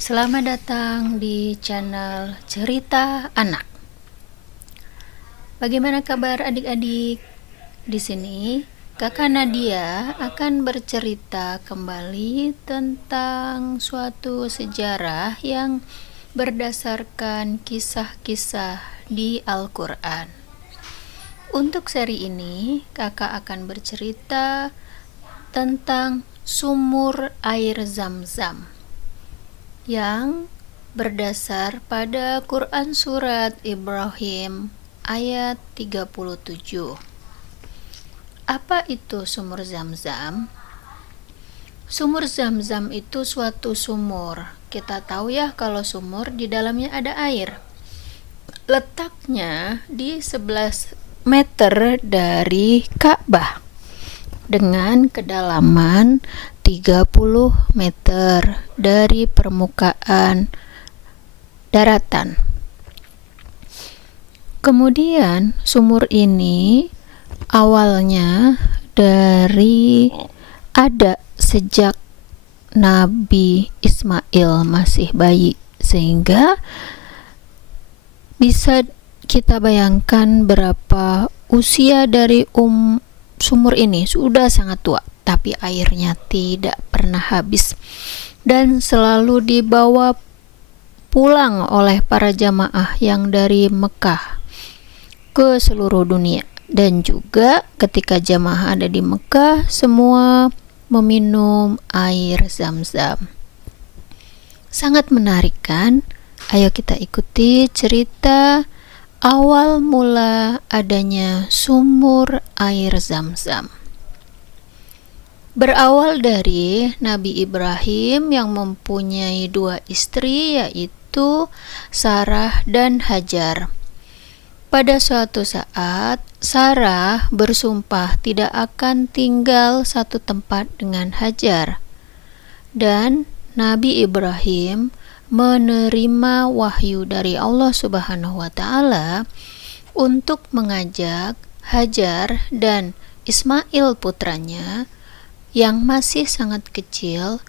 Selamat datang di channel Cerita Anak. Bagaimana kabar adik-adik? Di sini Kakak Nadia akan bercerita kembali tentang suatu sejarah yang berdasarkan kisah-kisah di Al-Quran. Untuk seri ini, Kakak akan bercerita tentang sumur air Zam-Zam yang berdasar pada Quran Surat Ibrahim ayat 37. Apa itu sumur Zam-Zam? Sumur Zam-Zam itu suatu sumur. Kita tahu ya kalau sumur di dalamnya ada air. Letaknya di 11 meter dari Ka'bah dengan kedalaman 30 meter dari permukaan daratan. Kemudian sumur ini awalnya ada sejak Nabi Ismail masih bayi, sehingga bisa kita bayangkan berapa usia dari sumur ini. Sudah sangat tua, tapi airnya tidak pernah habis dan selalu dibawa pulang oleh para jamaah yang dari Mekah ke seluruh dunia. Dan juga ketika jamaah ada di Mekah, semua meminum air Zam-Zam. Sangat menarik kan? Ayo kita ikuti cerita awal mula adanya sumur air Zam-Zam. Berawal dari Nabi Ibrahim yang mempunyai 2 istri, yaitu Sarah dan Hajar. Pada suatu saat, Sarah bersumpah tidak akan tinggal satu tempat dengan Hajar. Dan Nabi Ibrahim menerima wahyu dari Allah Subhanahu wa Ta'ala untuk mengajak Hajar dan Ismail putranya yang masih sangat kecil,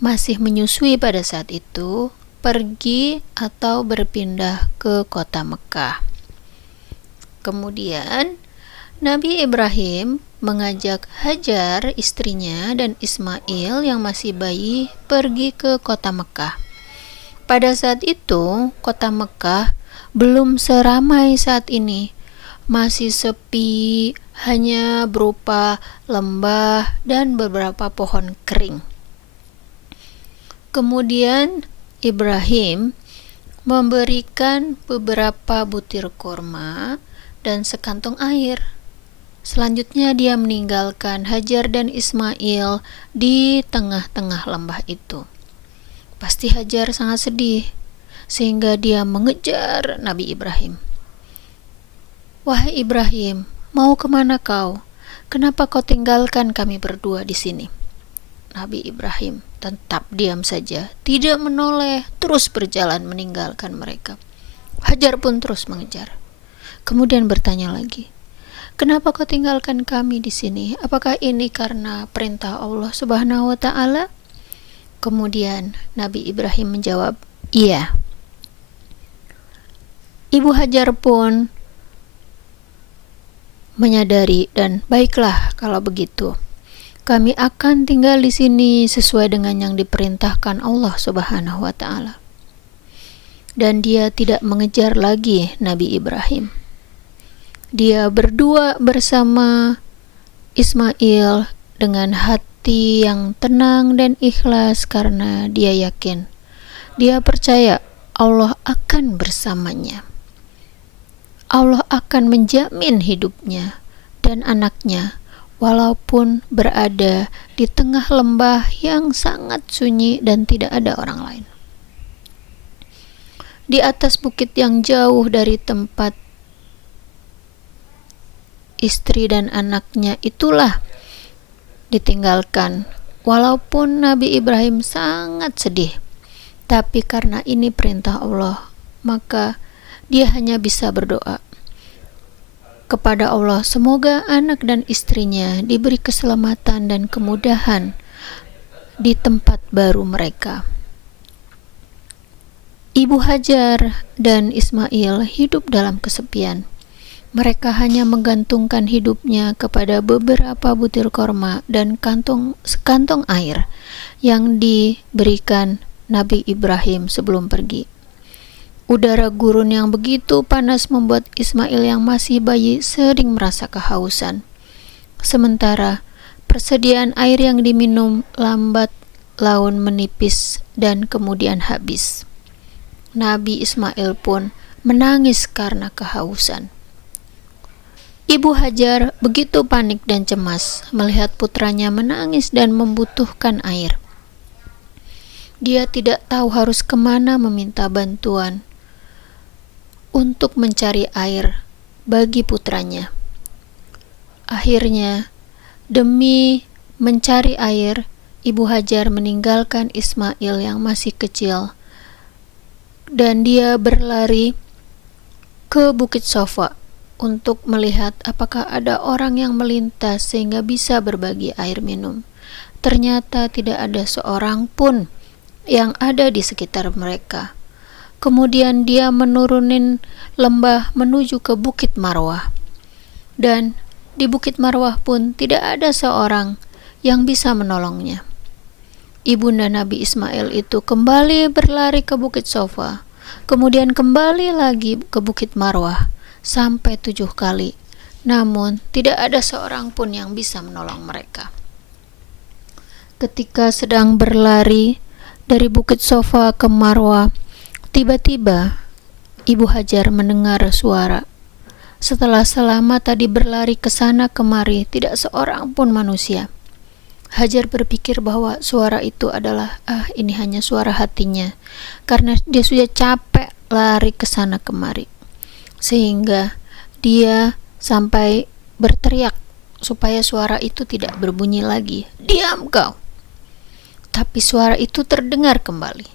masih menyusui pada saat itu, pergi atau berpindah ke kota Mekah. Kemudian Nabi Ibrahim mengajak Hajar istrinya dan Ismail yang masih bayi pergi ke kota Mekah. Pada saat itu kota Mekah belum seramai saat ini. Masih sepi, hanya berupa lembah dan beberapa pohon kering. Kemudian Ibrahim memberikan beberapa butir kurma dan sekantong air. Selanjutnya dia meninggalkan Hajar dan Ismail di tengah-tengah lembah itu. Pasti Hajar sangat sedih, sehingga dia mengejar Nabi Ibrahim. "Wahai Ibrahim, mau kemana kau? Kenapa kau tinggalkan kami berdua di sini?" Nabi Ibrahim tetap diam saja, tidak menoleh, terus berjalan meninggalkan mereka. Hajar pun terus mengejar. Kemudian bertanya lagi, "Kenapa kau tinggalkan kami di sini? Apakah ini karena perintah Allah Subhanahu wa Ta'ala?" Kemudian Nabi Ibrahim menjawab, "Iya." Ibu Hajar pun menyadari, dan baiklah kalau begitu. Kami akan tinggal di sini sesuai dengan yang diperintahkan Allah Subhanahu wa Ta'ala. Dan dia tidak mengejar lagi Nabi Ibrahim. Dia berdua bersama Ismail dengan hati yang tenang dan ikhlas karena dia yakin, dia percaya Allah akan bersamanya. Allah akan menjamin hidupnya dan anaknya walaupun berada di tengah lembah yang sangat sunyi dan tidak ada orang lain. Di atas bukit yang jauh dari tempat istri dan anaknya itulah ditinggalkan. Walaupun Nabi Ibrahim sangat sedih, tapi karena ini perintah Allah, maka dia hanya bisa berdoa kepada Allah, semoga anak dan istrinya diberi keselamatan dan kemudahan di tempat baru mereka. Ibu Hajar dan Ismail hidup dalam kesepian. Mereka hanya menggantungkan hidupnya kepada beberapa butir korma dan sekantong air yang diberikan Nabi Ibrahim sebelum pergi. Udara gurun yang begitu panas membuat Ismail yang masih bayi sering merasa kehausan. Sementara persediaan air yang diminum lambat laun menipis dan kemudian habis. Nabi Ismail pun menangis karena kehausan. Ibu Hajar begitu panik dan cemas melihat putranya menangis dan membutuhkan air. Dia tidak tahu harus kemana meminta bantuan untuk mencari air bagi putranya. Akhirnya, demi mencari air, Ibu Hajar meninggalkan Ismail yang masih kecil dan dia berlari ke Bukit Sofa untuk melihat apakah ada orang yang melintas sehingga bisa berbagi air minum. Ternyata tidak ada seorang pun yang ada di sekitar mereka. Kemudian dia menurunin lembah menuju ke Bukit Marwah. Dan di Bukit Marwah pun tidak ada seorang yang bisa menolongnya. Ibunda Nabi Ismail itu kembali berlari ke Bukit Sofa, kemudian kembali lagi ke Bukit Marwah sampai 7 kali. Namun tidak ada seorang pun yang bisa menolong mereka. Ketika sedang berlari dari Bukit Sofa ke Marwah, tiba-tiba Ibu Hajar mendengar suara. Setelah selama tadi berlari ke sana kemari, tidak seorang pun manusia. Hajar berpikir bahwa suara itu adalah ini hanya suara hatinya, karena dia sudah capek lari ke sana kemari. Sehingga dia sampai berteriak supaya suara itu tidak berbunyi lagi. "Diam kau!" Tapi suara itu terdengar kembali.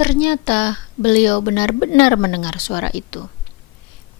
Ternyata beliau benar-benar mendengar suara itu.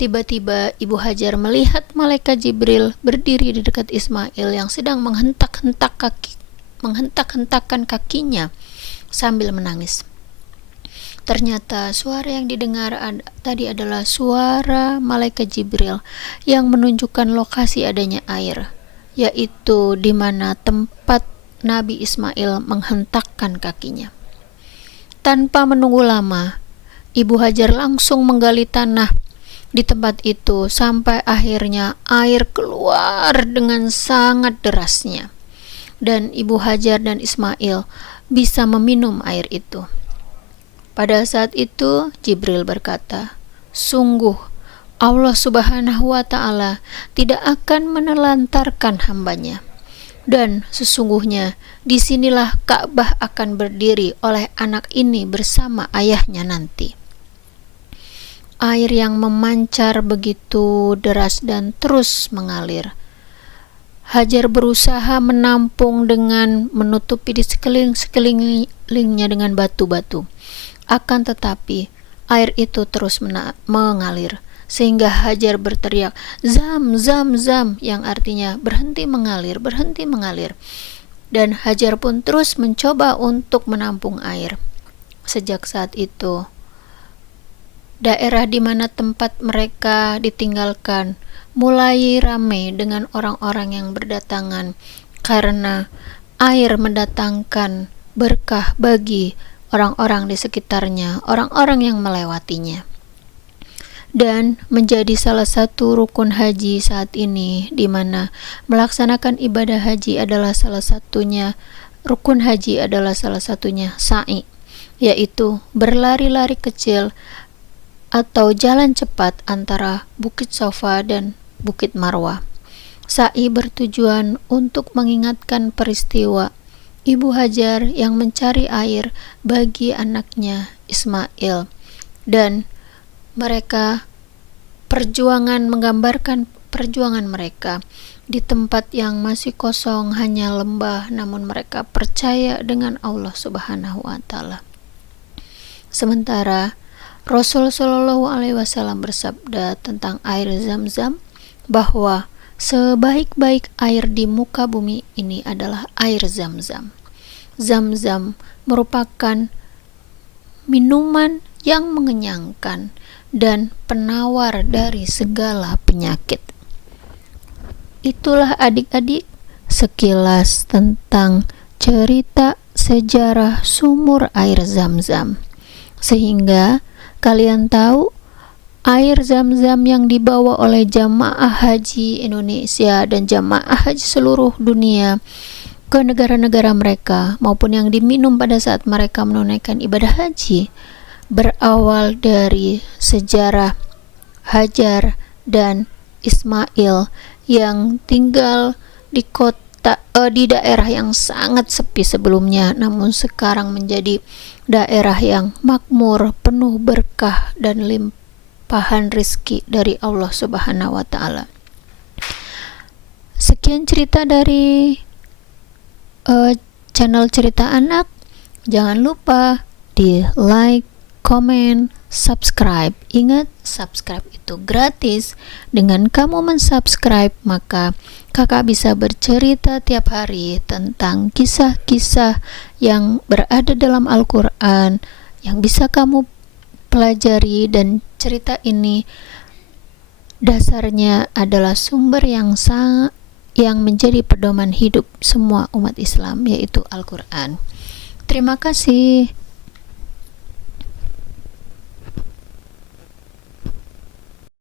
Tiba-tiba Ibu Hajar melihat malaikat Jibril berdiri di dekat Ismail yang sedang menghentak-hentakkan kakinya sambil menangis. Ternyata suara yang didengar tadi adalah suara malaikat Jibril yang menunjukkan lokasi adanya air, yaitu di mana tempat Nabi Ismail menghentakkan kakinya. Tanpa menunggu lama, Ibu Hajar langsung menggali tanah di tempat itu sampai akhirnya air keluar dengan sangat derasnya. Dan Ibu Hajar dan Ismail bisa meminum air itu. Pada saat itu Jibril berkata, "Sungguh Allah Subhanahu wa Ta'ala tidak akan menelantarkan hambanya. Dan sesungguhnya disinilah Ka'bah akan berdiri oleh anak ini bersama ayahnya nanti." Air yang memancar begitu deras dan terus mengalir. Hajar berusaha menampung dengan menutupi di sekelilingnya dengan batu-batu. Akan tetapi air itu terus mengalir, sehingga Hajar berteriak, "Zam, zam, zam," yang artinya berhenti mengalir, berhenti mengalir. Dan Hajar pun terus mencoba untuk menampung air. Sejak saat itu, daerah di mana tempat mereka ditinggalkan mulai ramai dengan orang-orang yang berdatangan, karena air mendatangkan berkah bagi orang-orang di sekitarnya, orang-orang yang melewatinya. Dan menjadi salah satu rukun haji saat ini, di mana melaksanakan ibadah haji adalah salah satunya, rukun haji adalah salah satunya sa'i, yaitu berlari-lari kecil atau jalan cepat antara Bukit Sofa dan Bukit Marwah. Sa'i bertujuan untuk mengingatkan peristiwa Ibu Hajar yang mencari air bagi anaknya Ismail, dan mereka menggambarkan perjuangan mereka di tempat yang masih kosong, hanya lembah, namun mereka percaya dengan Allah Subhanahu wa Ta'ala. Sementara Rasul Shallallahu Alaihi Wasallam bersabda tentang air Zam-Zam bahwa sebaik-baik air di muka bumi ini adalah air Zam-Zam. Zam-Zam merupakan minuman yang mengenyangkan, dan penawar dari segala penyakit. Itulah adik-adik sekilas tentang cerita sejarah sumur air Zam-Zam. Sehingga kalian tahu air Zam-Zam yang dibawa oleh jamaah haji Indonesia dan jamaah haji seluruh dunia ke negara-negara mereka maupun yang diminum pada saat mereka menunaikan ibadah haji berawal dari sejarah Hajar dan Ismail yang tinggal di di daerah yang sangat sepi sebelumnya, namun sekarang menjadi daerah yang makmur, penuh berkah dan limpahan rizki dari Allah Subhanahu wa Ta'ala. Sekian cerita dari channel Cerita Anak. Jangan lupa di like, komen, subscribe. Ingat, subscribe itu gratis. Dengan kamu mensubscribe, maka kakak bisa bercerita tiap hari tentang kisah-kisah yang berada dalam Al-Quran yang bisa kamu pelajari, dan cerita ini dasarnya adalah sumber yang menjadi pedoman hidup semua umat Islam, yaitu Al-Quran. Terima kasih.